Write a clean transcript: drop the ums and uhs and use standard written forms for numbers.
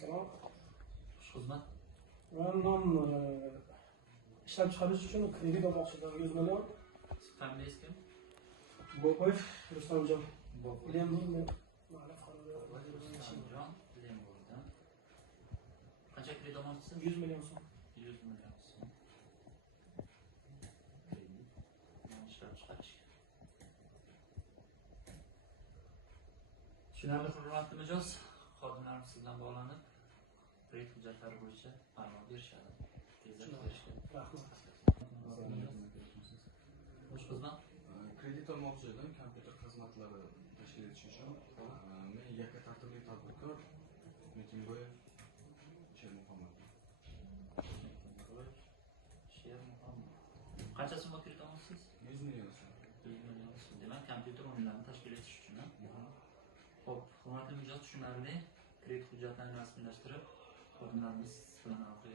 Salom. Xizmat. Men ishlab chiqarish uchun kredit olmoqchiman 100 million. Familiyangiz kim? Boboyev Rustamjon. Boboyev. Bilemdingmi? Rustamjon Lemburdan. Qancha kredit olmoqchisiz? 100 million so'm. 100 million so'm. Kredit. Ishlab chiqarish. Tushunarli, hurmatli mijoz. Xodimlarimiz sizdan bog'lanib, kredit hujjatlari bo'yicha ma'lumot berishadi. Tezroq berishgan. Rahmat. Xo'sh, xizmat. Kredit olmoqchi edim, kompyuter xizmatlari tashkil etish uchun. Men yakka tartibli tadbirkor Metinboyev Shermuhammad. Shermuhammad. Qancha so'mga kredit olmoqchisiz? 100 million so'm. 100 million so'm. Demak, kompyuter o'yinlarini tashkil etish uchun. Xo'p, hurmatli mijoz, tushunarli. Kredit hujjatlarini rasmiylashtirib, xodimlarimiz bilan aloqa